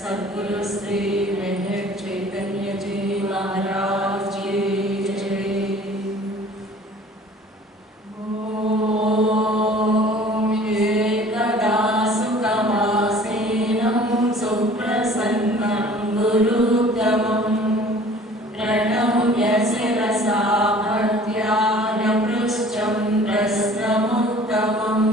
सद्गुरु श्री मेहर चैतन्य जी महाराज जी जय। ओम एकदा सुखमासीनं सुप्रसन्नं गुरुतमं प्रणम्य शिरसा भक्त्या नमृष्टं प्रश्नमुत्तमम्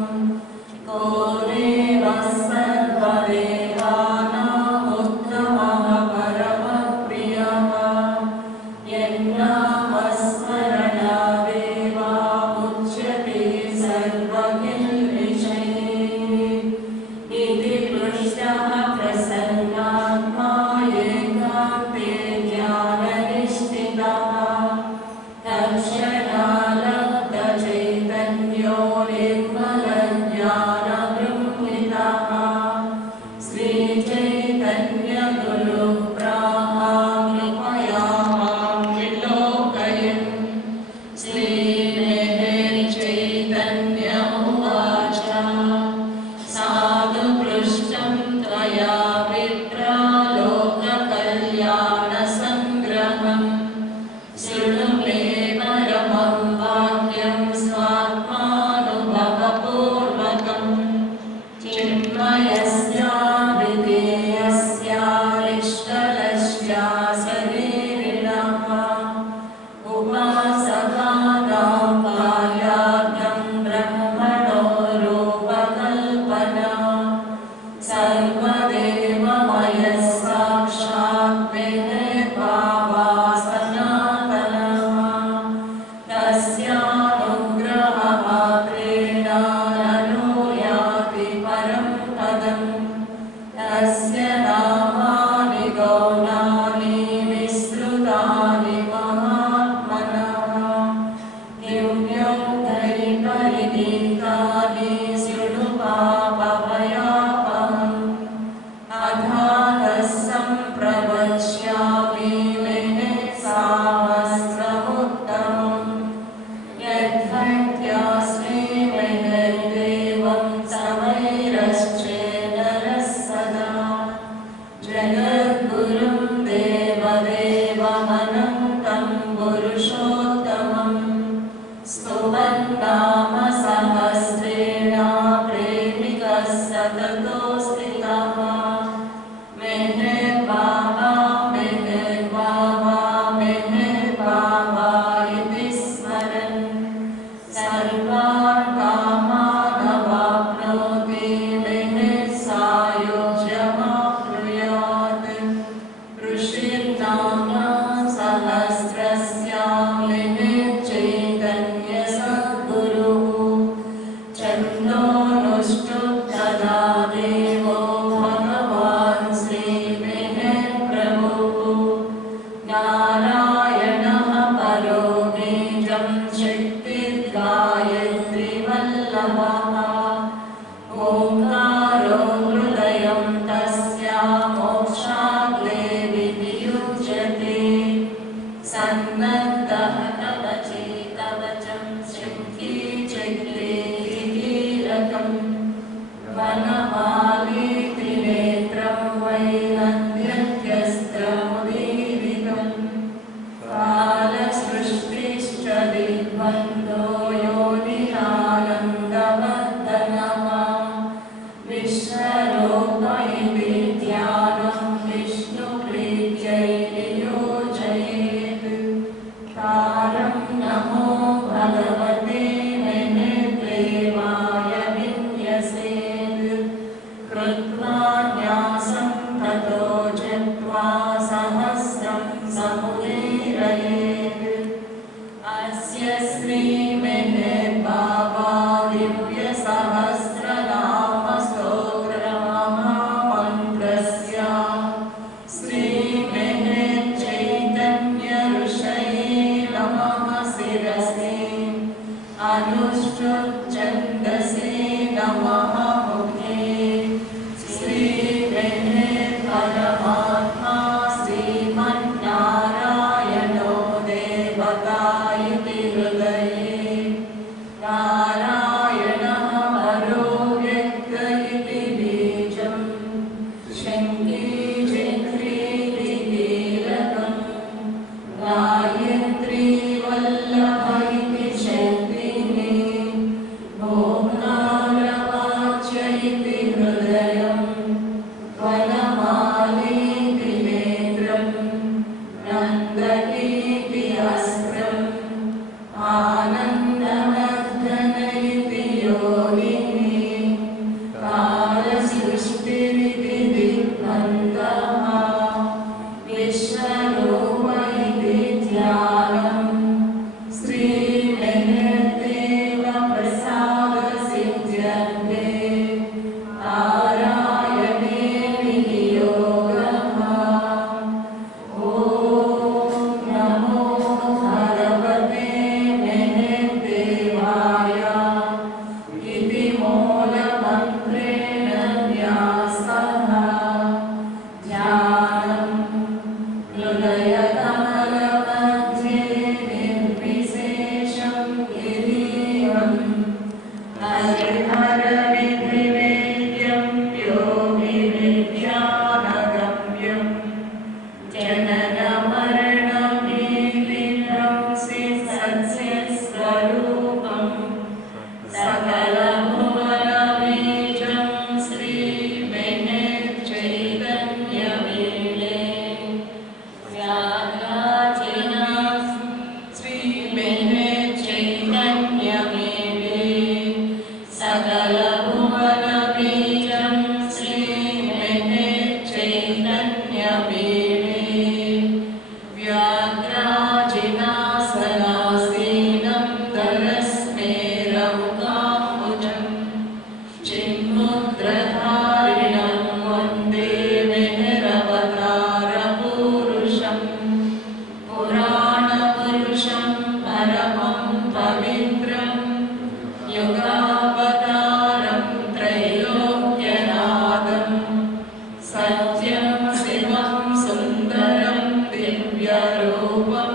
सत्यं शिवं सुन्दरं दिव्यरूपं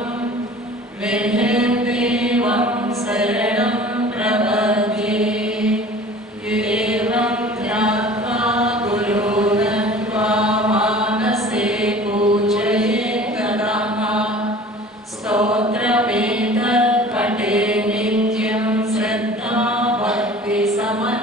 विहिर्देवं शरणं प्रपद्ये। एवं ध्यात्वा गुरून् नत्वा मानसे पूजयेत् ततः स्तोत्रमेतत् पठे नित्यं श्रद्धा भक्तिसमन्वितः।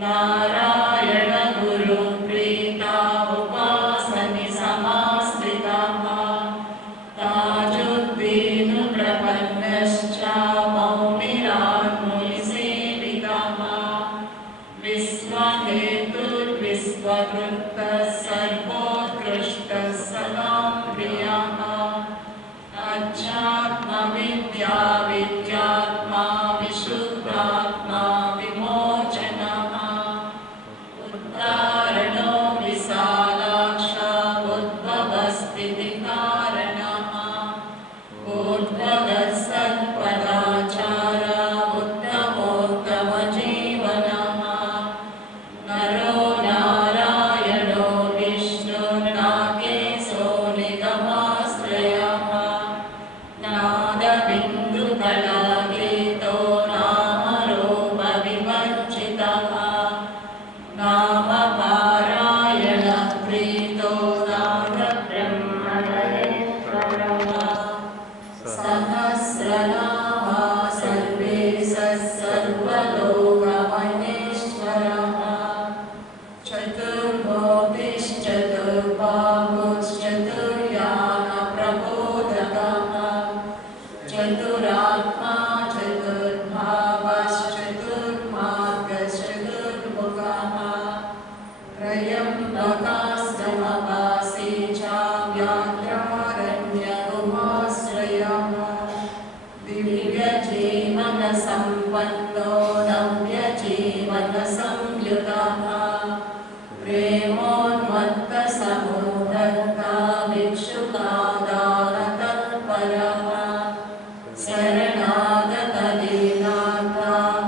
नारायण गुरु प्रीता उपासनि समाश्रिताः ताजुद्दीन प्रपन्नश्च मौनिरान्मुनिसेविताः विश्वहेतुर्विश्वकृतः सर्वोत्कृष्टः सदां प्रियः अध्यात्मविद्या विद्यात्मा विशुद्धात्मा विमोचनः उद्धारणो विशालाक्ष उद्भवस्थितिकारणः ऊर्ध्वगः सत्पदाचार उत्तमोत्तमजीवनः नरो नारायणो विष्णुर्नागेशो निगमाश्रयः नादबिन्दुकलागीतो नामरूपविवर्जितः नामपारायणप्रीतो नादब्रह्मणेश्वरः सहस्रनामा सर्वेशः सर्वलोकमहेश्वरः चतुर्बाहुश्चतुर्यानप्रबोधकः चतुरात्मा चतुर्भावश्चतुर्मार्गश्चतुर्मुखः त्रयम्बकाश्रमवासी च व्याघ्रारण्यगुहाश्रयः दिव्यजीवनसम्पन्नो नव्यजीवनसंयुतः प्रेमोन्मत्तसमोदत्ता भिक्षुकादानतत्परः शरणागतदीनार्था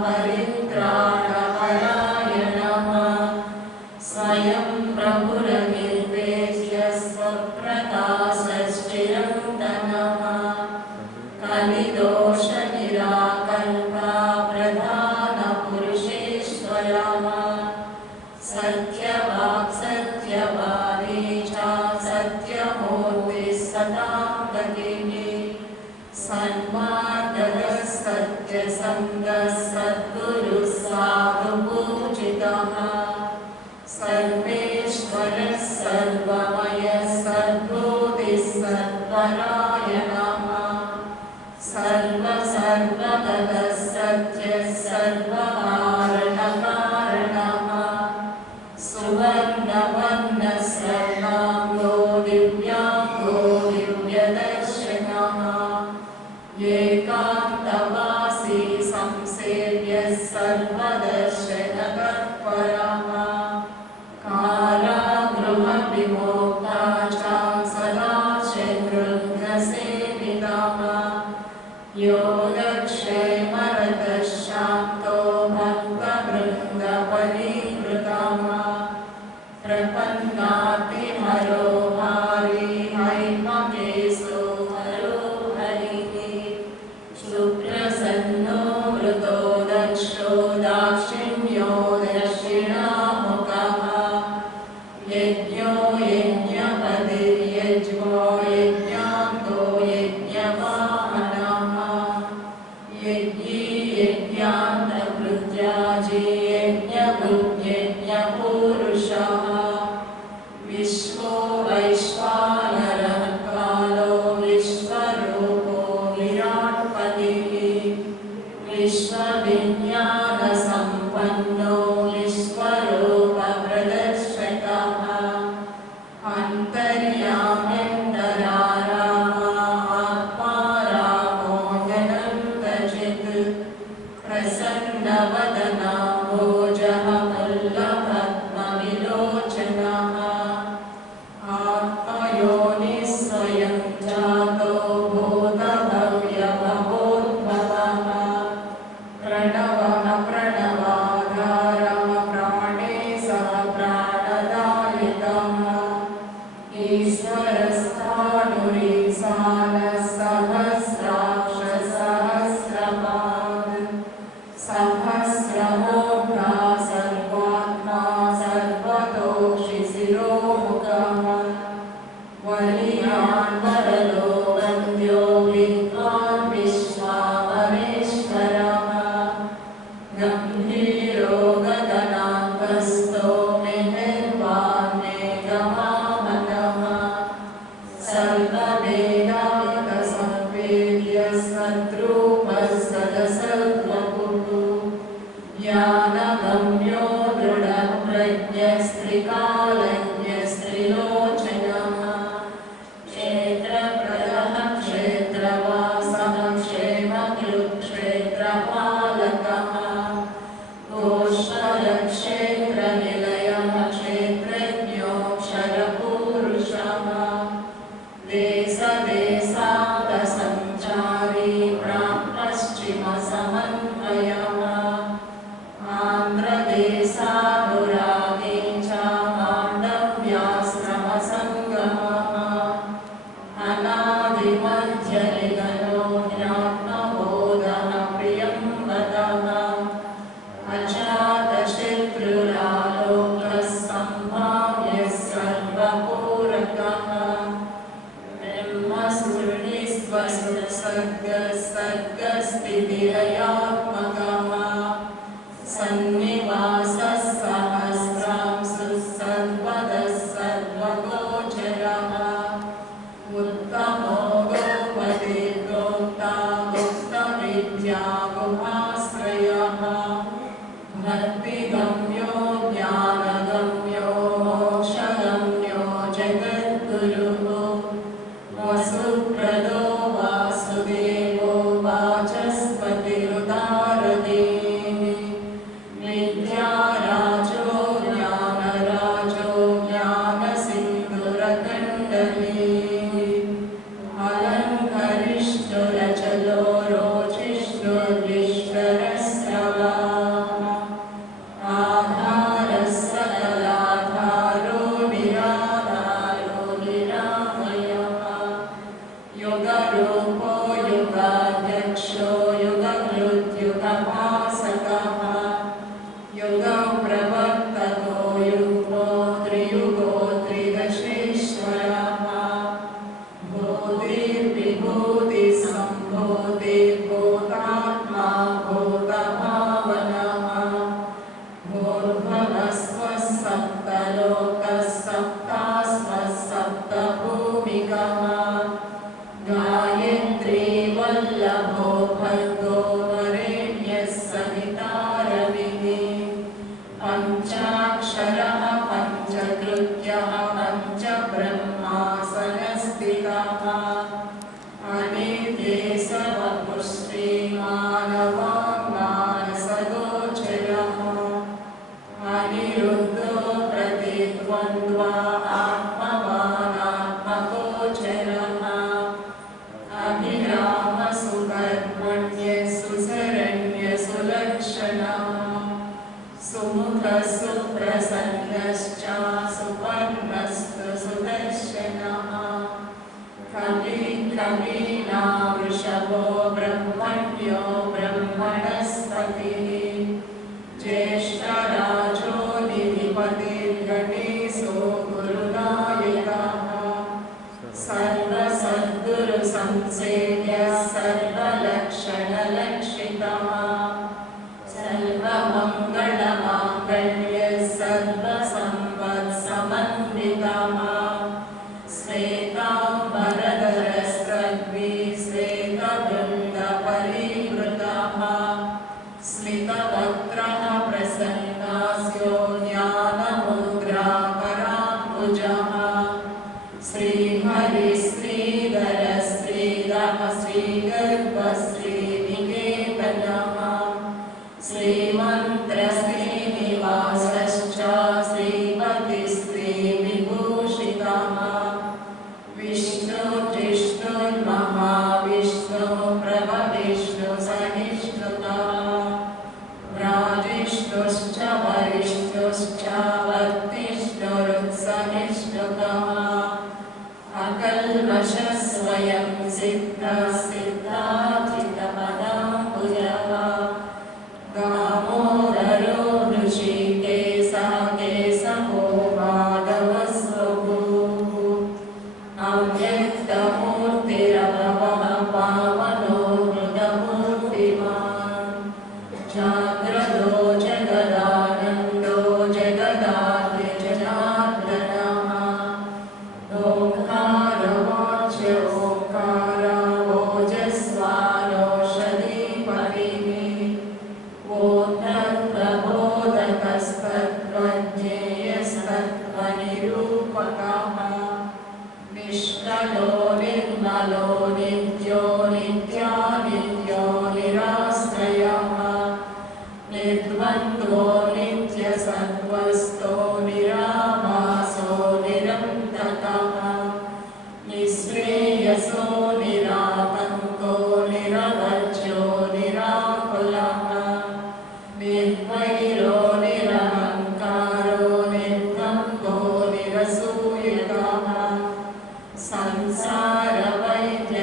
परित्राणपरायणः स्वयं प्रभुरनिर्देश्य स्वप्रकाशश्चिरन्तनः कलिदोषनिराकल्पा प्रधानपुरुषेश्वरः सत्यवाक्सत्यवादी च सत्यमूर्तिः सदां गतिः सन्मार्गः सत्यसङ्गः सद्गुरुः साधुपूजितः सर्वेश्वरः सर्वमयः सद्बुद्धिः सत्परायणः सर्वगतः सत्यः सर्वकारणकारणः सुवर्णवर्णः सर्वाङ्गो दिव्याङ्गो दिव्यदर्शनः एकान्तवासी संसेव्यः सर्वदर्शनतत्परः कारागृहविमोक्ता च सदा शत्रुघ्न स्थितिलयात्मकः सन्निवासः सहस्रांशुः सर्वदः सर्वगोचरः उत्तमो गोपति गोप्ता गुप्तविद्या गुहाश्रयः भक्तिगम्यो ज्ञानगम्यो मोक्षगम्यो जगद्गुरुः वसुप्रदो वासुदेवो वाचस्पतिरुदारदेः विद्याराजो ज्ञानराजो ज्ञानसिन्धुरकण्डलीः अलङ्करिष्ठुरचलो रोचिष्ठुर्विश्वरस्रवाः आधारः सकलाधारो निराधारो निरामयः युगरूपो युगाध्यक्षो युगकृत्युगभासकः युगप्रवर्तको युगो त्रियुगो त्रिदशेश्वरः भूतिर्विभूतिसम्भूतिर्भूतात्मा भूतभावनः भूर्भुवस्वः सप्तलोकः सप्तास्वः सप्तभूमिकः गायत्री वल्लभो भर्गो वरेण्यः सविता रविः पञ्चाक्षरः पञ्चकृत्यः पञ्चब्रह्मा संस्थितः अनित्ये सर्वपुः श्रीमानवाङ्मानसगोचरः अनिरुद्धो प्रतिद्वन्द्वा आत्मवानात्मगोचरः अभिरामसुकर्मण्यः सुशरण्यः सुलक्षणः सुमुखः सुप्रसन्नश्च सुपर्णस्तु सुदर्शनः कवीना वृषभो ब्रह्मण्यो ब्रह्मणस्पतिः ज्येष्ठराजो निधिपतिर्गणेशो गुरुनायकः सर्वसद्गुरुसंसेव्यः सर्वलक्षणलक्षितः सर्वमङ्गलमाङ्गल्यः सर्वसम्पत्समन्वितः श्वेताम्बरधरस्रग्भिः श्वेतवृन्दपरिवृतः स्मितवक्त्रः प्रसन्नास्यो ज्ञानमुद्राकराम्बुजः श्रीहरिः श्रीधरः श्रीधरः श्रीगर्भः श्रीनिकेतनः श्रीमन्त्रश्रीनिवासश्च श्रीपतिस्त्रीविभूषितः विष्णुर्जिष्णुर्महाविष्णुः प्रभविष्णुसहिष्णुतः व्राजिष्णुश्च वरिष्ठुश्च वर्तिष्णुरुत्सहिष्णुतः अकल्मषः स्वयं सिद्धः सिद्धाचितपदाम्बुजः दामोदरो ऋषिकेशः केशवो माधवस्वभूः अव्यक्तमूर्तिरभवः पावनो मृतमूर्तिमान् जाग्रतो जगदानन्दो जगदाद्यजनार्दनः ओङ्कारवाच्य ओङ्कारा ओजस्वानौषधीपतिः ओद्धप्रबोधकस्तत्त्वज्ञेयस्तत्त्वनिरूपकः निष्कलो निर्मलो नित्यो नित्यानित्यो निराश्रयः निर्द्वन्द्वो नित्यसत्त्वस्थो निराभासो निरन्तकः निःश्रेयसो निरातङ्को निरवर्ज्यो निराकुलः निर्वैरो निरहङ्कारो निर्गम्भो निरसूयकः संसारवैद्य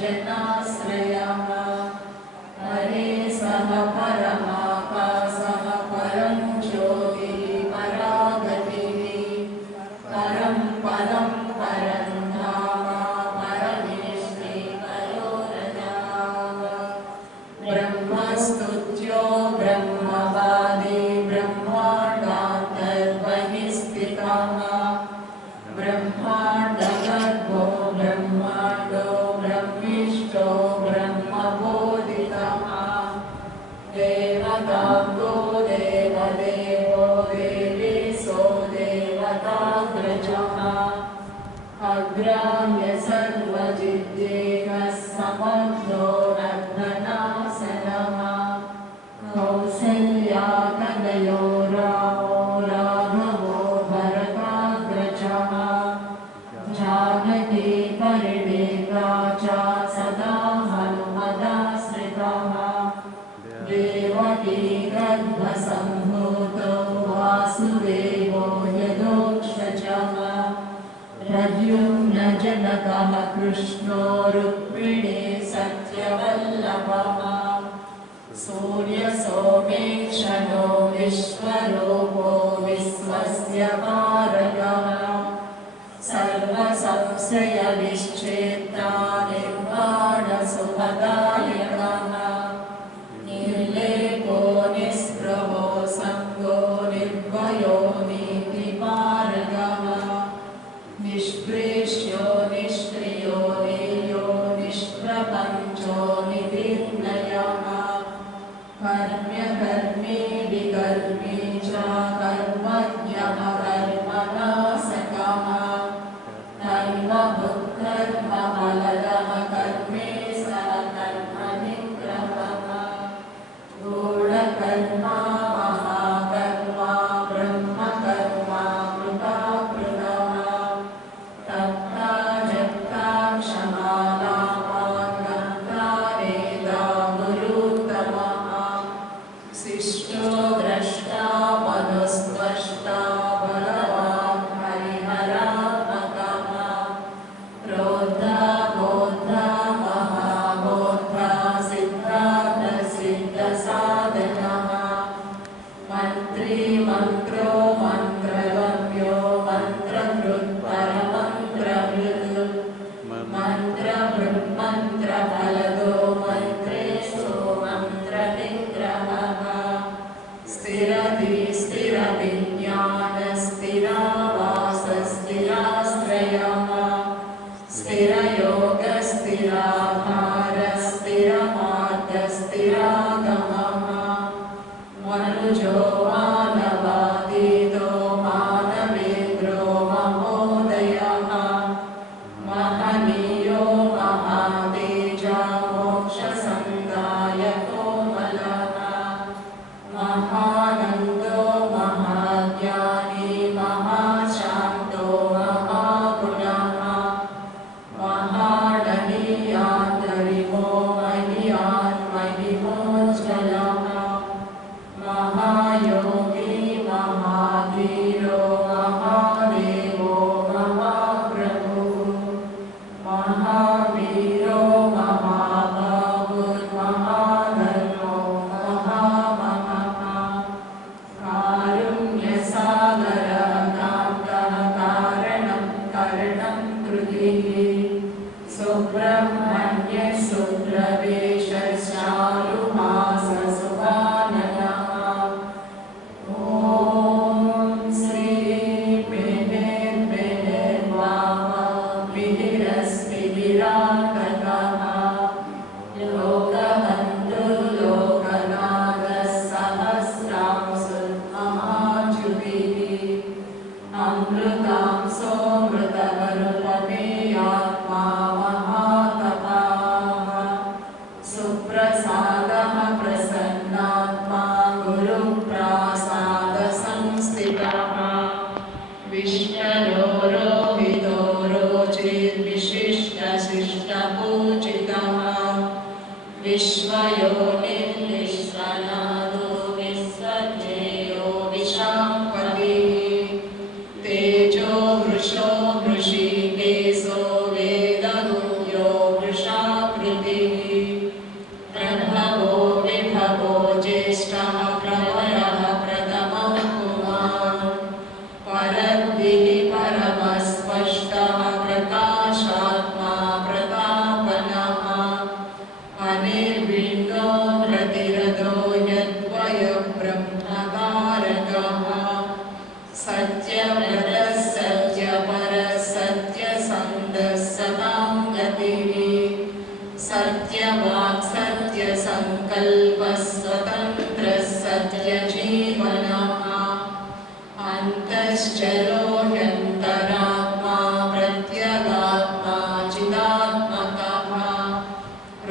सज्जनाश्रयः हरे सः परमाकाशः परं ज्योतिः परागतिः परं पदं परं धाम परमेष्टिकरोरजाः ब्रह्मस्तुत्यो ब्रह्मवादी ब्रह्माण्डान्तर्बहिस्थितः ब्रह्माण्डगर्भो ब्रह्माण्डो ब्रह्मिष्ठो ब्रह्मबोधितः देवताङ्गो देवदेवो देवीसो देवताग्रजः अग्राह्य सर्वजिद्येकः समर्थो रघ्ननाशनः कौसल्यातनयो रामो राघवो भरताग्रजः जानकी परिणीता च सदा हनुमदाश्रितः देवकी गर्भसम्भूतो वासुदेवो यदोक्षजः प्रद्युम्नजनकः कृष्णो रुक्मिणी सत्यवल्लभः सूर्यसोमेक्षणो विश्वरूपो विश्वस्य भारतः सर्वसंशयविच्छेत्ता निर्वाणसुखदायकः निर्लेपो निःस्पृहो सङ्गो निर्भयो नीतिपारगः निष्प्रेष्यो निष्क्रियो नेयो निष्प्रपञ्चो निधिर्नयः कर्म्यकर्मी विकर्मी च कर्मज्ञः कर्मनाशकः कर्मभुक्कर्मफलदः कर्मेशः कर्मनिग्रहः गूढकर्मा महाकर्मा ब्रह्मकर्मा कृताकृतः तप्ता जप्ता क्षमालापा गन्तारेदा गुरुत्तमः शिष्टो द्रष्टा मनुस्पष्टा बलवान् हरिहरात्मकः प्रोद्धा बोद्धा महाबोद्धा सिद्धार्थसिद्धसाधनः मन्त्री मन्त्रो मन्त्रगम्यो मन्त्रकृत् परमन्त्रहृत् मन्त्रभृन्मन्त्रफलदो मन्त्रेषु मन्त्रनिग्रहः स्थिरधि स्थिरविज्ञान स्थिरावास स्थिराश्रयः स्थिरयोग स्थिराधार स्थिरमार्ग स्थिरागमः मनुजो मानवातीतो मानवेन्द्रो महोदयः महनीयो महातेजा मोक्षसन्दायको मलः महानन्दो महाज्ञानी महाशान्तो महागुणः महाडनीयान्तरिमो महीयान् महिमोज्ज्वलः महायोगी महावीरो महादेवो महाप्रभुः महावीरो महाभावुर्महाधर्मो महामहः कारुण्यसागरः कान्तः कारणं करणं कृतिः सुब्रह्मण्यः सुप्रवेशः चारुहाससुभाननः ॐ श्री मिहिरस्मिहिरान्तकः लोकबन्धु लोकनाथः सहस्रांशुर्महाजुभिः अमृतांसोऽमृतवर्पमेयात्मा महातपाः सुप्रसादः प्रसन्नात्मा गुरुप्रासादसंस्थितः विष्णुरोहितो रोचिर्विशिष्टशिष्टपूजितः विश्वयोनिर्विश्वनाथो विश्वज्ञेयो विशाम्पतिः तेजो वृषो वृषिकेशो वेदगुह्यो वृषाकृतिः सत्यवाक् सत्यसङ्कल्पः स्वतन्त्रः सत्यजीवनः अन्तश्चरो ह्यन्तरात्मा प्रत्यगात्मा चिदात्मकः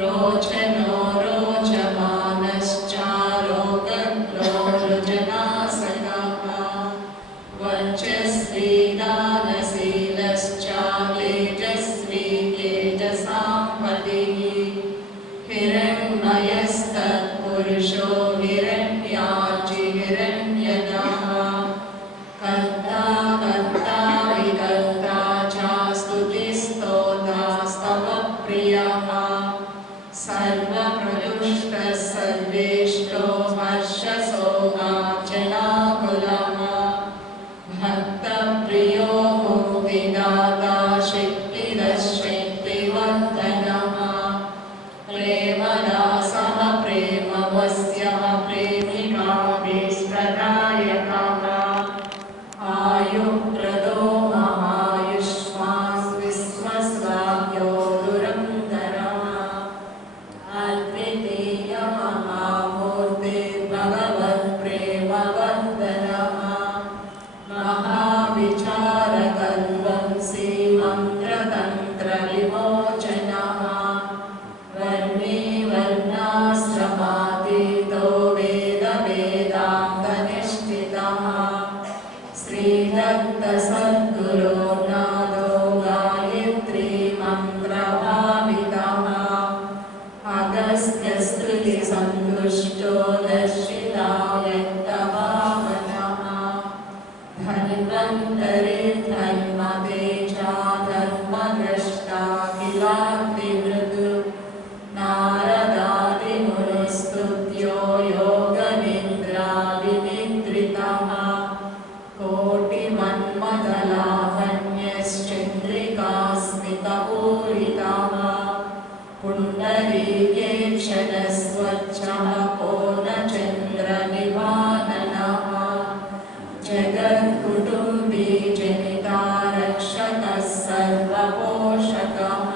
रोचनो रोचमानश्चारोगग्नो रुजनासकः वर्चस्वी दानशीलश्च तेजस्वी तेजसाम्पतिः हिरण्मयस्तत्पुरुषो हिरण्यार्चि हिरण्यकः कर्ता कर्ता विकर्ता च स्तुतिस्तोता स्तवप्रियः सर्वप्रदुष्टः सर्वेष्टो हर्षशोकार्चनाकुलः भक्तप्रियो मुक्तिदाता शक्तिदशक्तिवर्धनः प्रेमदासः प्रेमवस्यः प्रेमिकाभीष्टदायकः आयुप्रदो महायुष्मान् विश्वस्वाभ्यो दुरन्तरः अद्वितीयमहामूर्तिर्भगवत्प्रेमवर्धनः महाविचारकल्पंसी मन्त्रतन्त्रविमोचनः वर्णीवर्णाश्रमातीतो वेदवेदान्तनिष्ठितः श्रीदत्तसद्गुरो नादो गायत्री मन्त्रभावितः अगस्त्यस्तुतिसन्तुष्टो दर्शिता व्यक्तभावनः धन्वन्तरे धर्मतेजा धर्मद्रष्टा किलाग्निमृदु नारदादिमुनिस्तुत्यो योगनिद्राविनिद्रितः कोटिमन्मथलावण्यश्चन्द्रिकास्मितपूरितः पुण्डरीकेक्षणस्वच्छः पूर्णचन्द्रनिभाननः जगत्कुटुम्बी जनितारक्षकः सर्वपोषकः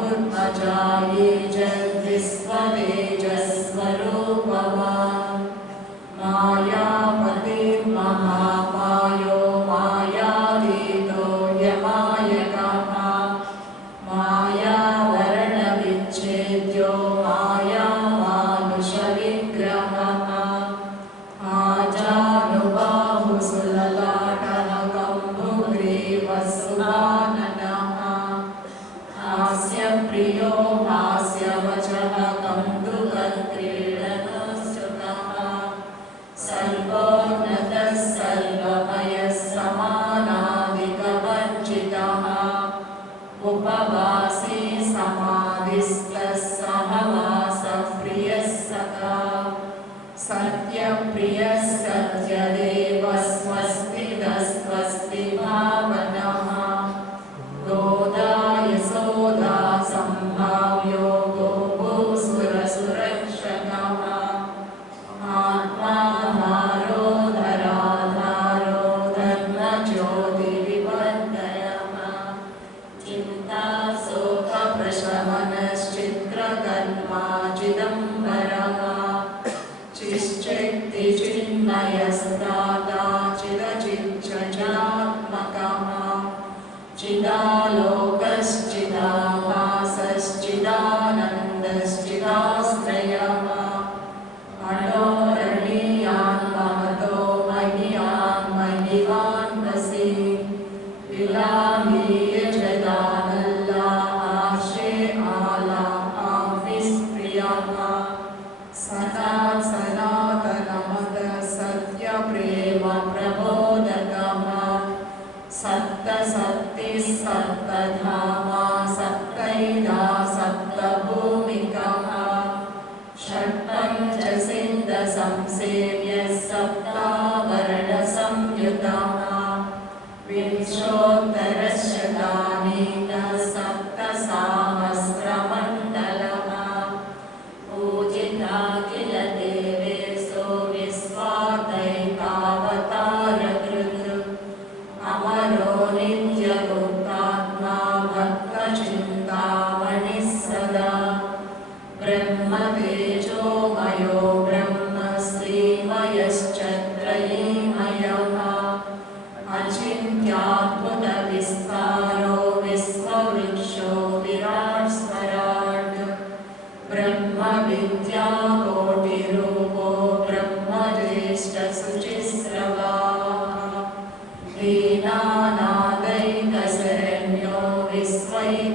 आहुराहुर्मजाये जद्विश्वतेजस्वरूपवान् मायापतिर्महामायो मायातीतो यमायकः मायावरणविच्छेद्यो मायामानुषविग्रहः आजानुबाहुसुललाटनकम्बुग्रीवसुभाननः हास्यप्रियो हास्यवचः कन्दुकक्रीडनोत्सुकः सर्वोन्नतः सर्वभयः समानादिकवर्जितः उपवासी समाधिस्थः सहवासप्रियः सखा सत्यप्रियः सत्यदेवः स्वस्तिदस्त्वस्ति भावनः गोदा यशोदा सम्भाव्यो गोभूसुरसुरक्षकः आत्माधारो धराधारो धर्मज्योतिविवर्धयः चिन्तासो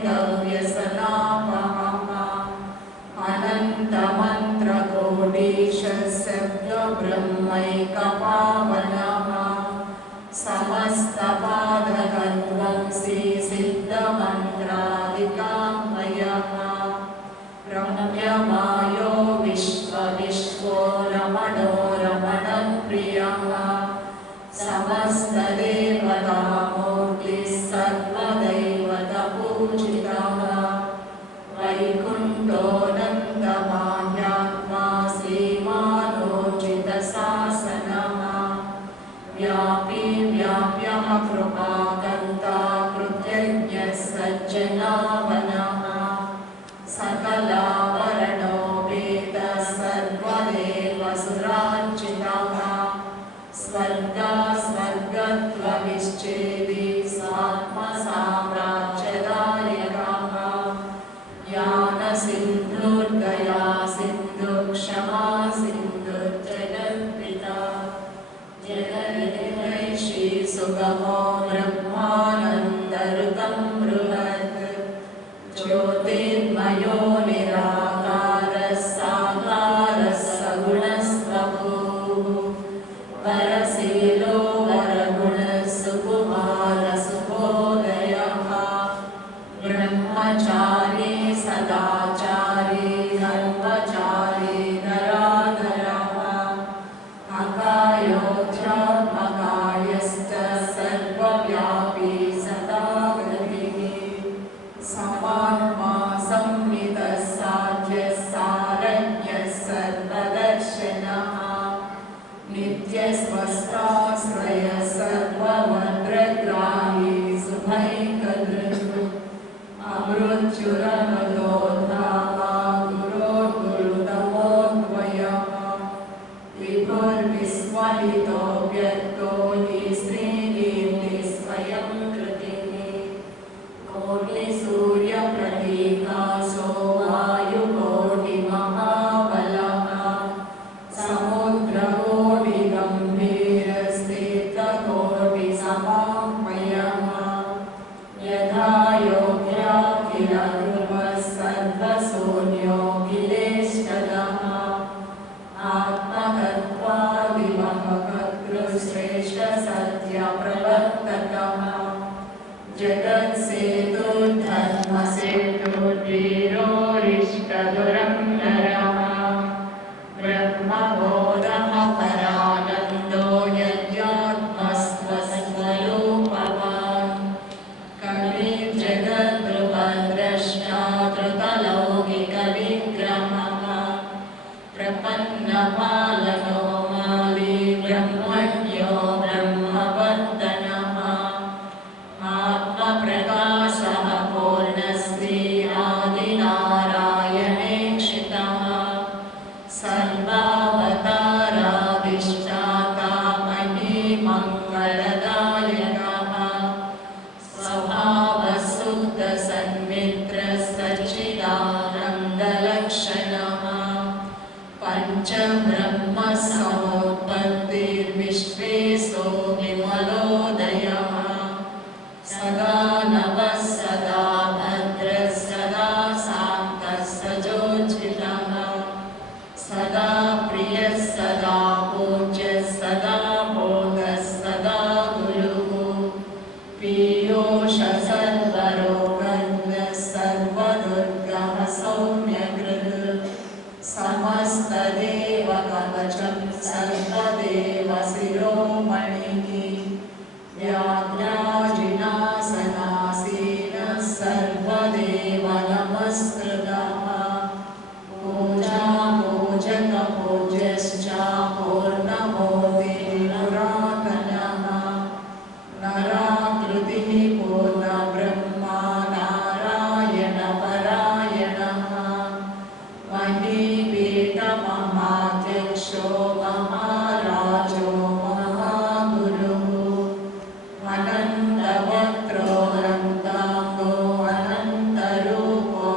वेदव्यसनापहः अनन्तमन्त्रकोटीशब्दब्रह्मैकपावनः समस्तपादकध्वंसी सिद्धमन्त्रादिकामयः रम्यमायो विश्वविश्वो रमणो रमणप्रियः समस्तदेवतामूर्तिः सर्वदैवतपूजितः वैकुण्ठोऽनन्तमान्यात्मा श्रीमानोचितशासनः व्यापी व्याप्यः कृपाकर्ता कृतज्ञः सज्जनावनः सकलावरणो वेदः सर्वदेवसुरार्चितः स्वर्गत्वविश्चेदि स्वात्मसाम्राज्यदायकः ज्ञानसिन्धुर्दया सिन्धु क्षमा सिन्धुर्जगत्पिता जगन्निधि सुगमो ब्रह्मानन्दऋतं बृहत् ज्योतिर्मयो निराकारः साकारः सगुणस्वभूः वरशीलो वरगुणः सुकुमारः सुबोधयः ब्रह्मचारी सदाचारी धर्मचारी नराधरः अकायोऽध्यात्मकायश्च सर्वव्यापी सदा गतिः समात्मा संवितः साध्यः सारज्ञः सर्वदर्शनः नित्यस्वस्थाश्रयः सर्वभद्रग्राही शुभैकधृत् अमृत्युरमृतोद्धाता गुरोर्गुरुतमोऽद्वयः विभुर्विस्मरितो व्यक्तो निःश्रीकीर्तिः स्वयं कृतिः कोटिसूर्यप्रतीकाशो वायुकोटिमहाबलः समुद्रकोटिगम्भीरस्थितकोटिसमाह्वयः यथा योग्याखिलध्रुवः सर्वशून्योऽखिलेष्टदः आत्मतत्त्वादिमहकर्तृश्रेष्ठसत्यप्रवर्तकः जगत्सेतुर्धर्मसेतुर्वीरोरिष्टदुरन्धरः ब्रह्मबोधः परानन्दो यज्ञात्मस्वस्वरूपवान् कविर्जगद्रुवद्रष्टा धृतलौकिकविग्रहः प्रपन्नपालनो माली ब्रह्मण्यो ब्रह्मवर्धनः आत्मप्रकाशः पूर्णश्री आदिनारायणेक्षितः सर्वावताराधिष्ठाता महीमङ्गलदायकः स्वभावशुद्धसन्मित्रः सच्चिदानन्दलक्षणः पञ्चब्रह्मसमुत्पत्तिर्विश्वेशो विमलोदयः सदा नवः सदा भद्रः सदा शान्तः सजोज्झितः सदा प्रियः सदा पूज्यः सदा बोधः सदा गुरुः पीयूषः सर्वरोगज्ञः सर्वदुर्गः सौम्यकृत् समस्तदेवकवचं सर्वदेव शिरोमणिः व्याघ्राजिनासनासीनः सर्वदेव नमस्कृतः पूजापूजकपूज्यश्च पूर्णमोदिपुरातनः नराकृतिः पूर्णब्रह्मा नारायणपरायणः महीपीठमहाध्यक्षो महाराजो महागुरुः अनन्तवक्त्रो अनन्ताङ्गो अनन्तरूपो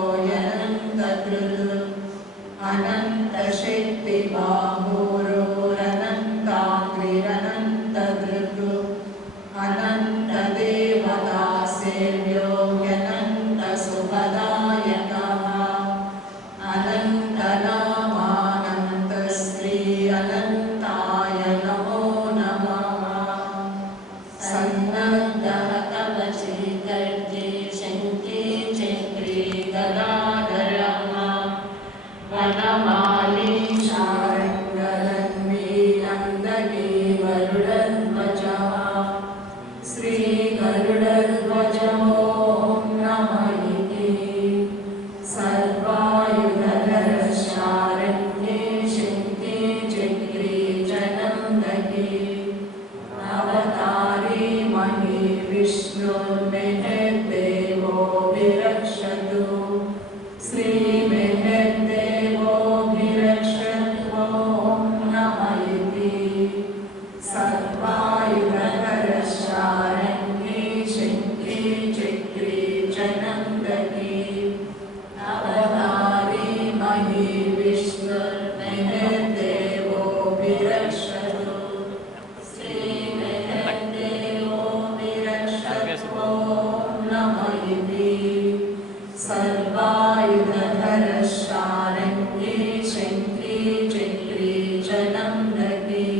सर्वायुधधरशारङ्गी शङ्की चक्री जनम्रगी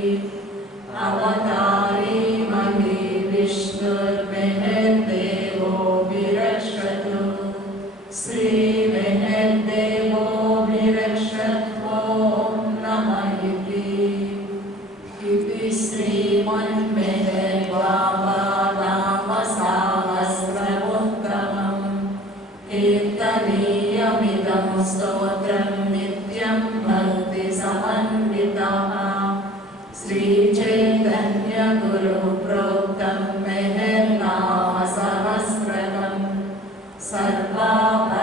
अवतारी मही विष्णुर्मेहर्देवो विरक्षतु श्रीमेहर्देवो विरक्षत्वो नमः इति श्रीमन्मेहर्बाबा नाम सहस्रमुत्तमम् कीर्तनीयमिदं स्तोत्रं नित्यं भक्तिसमन्वितः श्रीचैतन्यगुरु प्रोक्तं मेहर्नाम सहस्रकम् सर्वापराधशमनं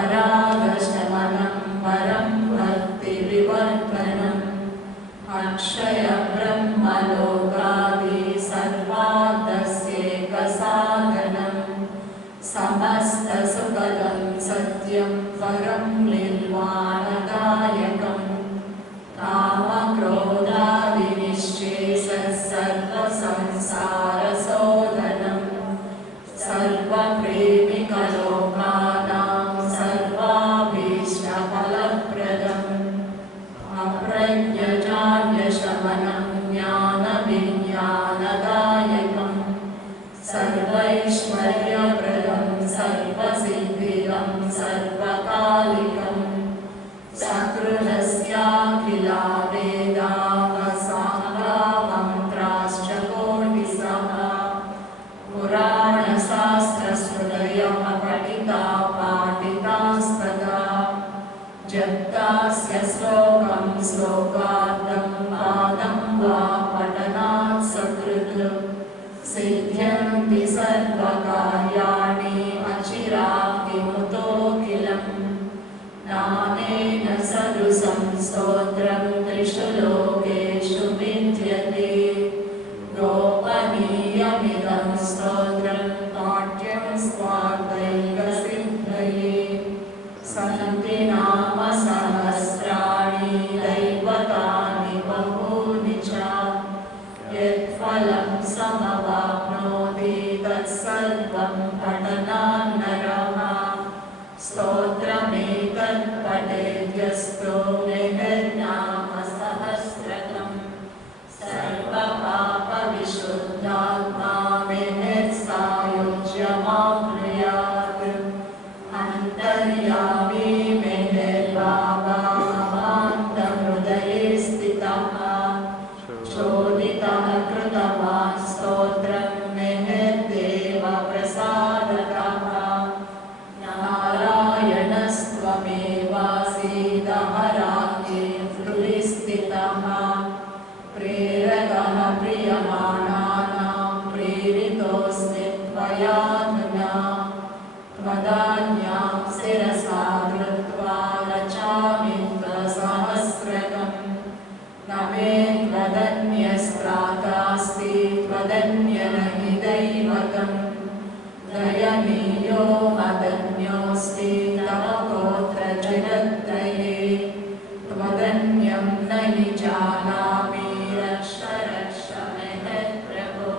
परं भक्तिविवर्धनम् अक्षयब्रह्मलोकादि सर्वार्थस्यैकसाधनं समस्तसुखदं सत्यं परं निर्वाणदायकम् कामक्रोधादिनिश्चेषः सर्वसंसारशोधनम् सर्वप्रेमिकलोकानां सर्वाभीष्टफलप्रदम् अप्रज्ञान्यशमनं ज्ञानविज्ञानदायकम् सर्वैश्वर्यप्रदं सर्वसिद्धिदं सर्वकालिकम् सकृदस्याखिला वेदाः साङ्गामन्त्राश्च कोटिसः पुराणशास्त्रस्मृतयः पठिता पाठितास्तदा जप्तास्य श्लोकं श्लोकार्थं पादं वा पठनात् सकृत् सिद्ध्यन्ति सर्वकार्याणि अचिरात्तिमुतोऽखिलम् नानेन सदृशं स्तोत्रं त्रिषु लोकेषु विद्यते गोपनीयमिदं स्तोत्रं पाठ्यं स्वार्थैकसिद्धये सन्ति नाम सहस्राणि दैवतानि बहूनि च यत्फलं समवाप्नोति तत्सर्वं पठनान् नरः स्तोत्रमेतत् पठेद्यस्तो मेहर्नाम सहस्रकम् सर्वपापविशुद्धात्मा मेहर्सायुज्यमाप्नुयात् अन्तर्यामी मेहर्बाबा मान्तहृदये स्थितः चोदितः कृतवान् स्तोत्रं मेहर्देव प्रसादतः नारायणस्त्वमेवासीदहराज्ञे हृदिस्थितः प्रेरकः प्रीयमाणानां प्रेरितोऽस्मि त्वयाधुना त्वदाज्ञां शिरसा धृत्वा रचामि त्वसहस्रकम् न मे त्वदन्यस्त्रातास्ति त्वदन्यन हि दैवतम् दयनीयो मदन्योऽस्ति तव गोत्रजगत्त्रये त्वदन्यं न हि जानामि रक्ष रक्ष मेहर्प्रभो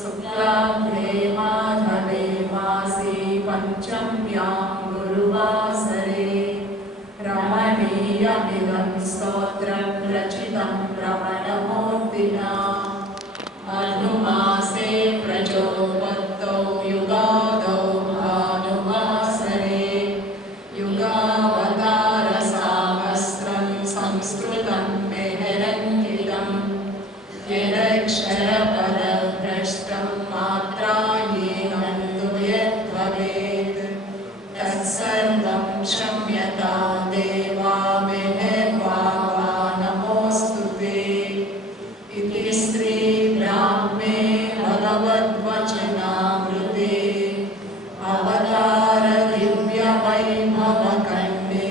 शुक्लाभ्रे माधवे मासि पञ्चम्यां गुरुवासरे रमणीयमिदं स्तोत्रं रचितं रमणमूर्तिना अनुमासे प्रचोपत्तौ युगादौ भानुवासरे युगावतारसाहस्रं संस्कृतं मेहरङ्कितं यदक्षरपदभ्रष्टं मात्राहीनं तु यद्भवेत् तत्सर्वं क्षम्यतां देवा मेहर्बाबा नमोऽस्तु ते इति श्रीब्राह्मे भगवद्वचनामृते अवतार दिव्यवैभवखण्डे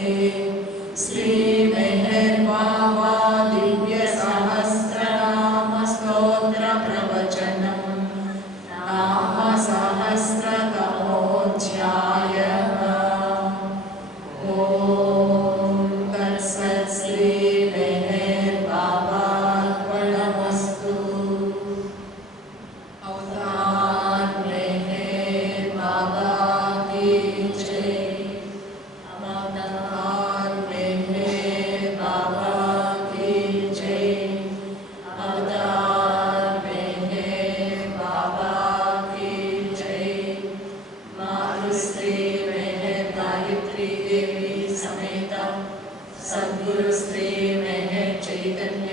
श्रीमेहर्बाबा दिव्यसहस्रनाम स्तोत्रप्रवचनं नाम सहस्रतमोऽध्यायः। ॐ तत्सत् श्रीमेहर्बाबार्पणमस्तु। अवतार मेहर्बाबा की जय। सावित्री देवी समेत सद्गुरु श्री मेहर चैतन्य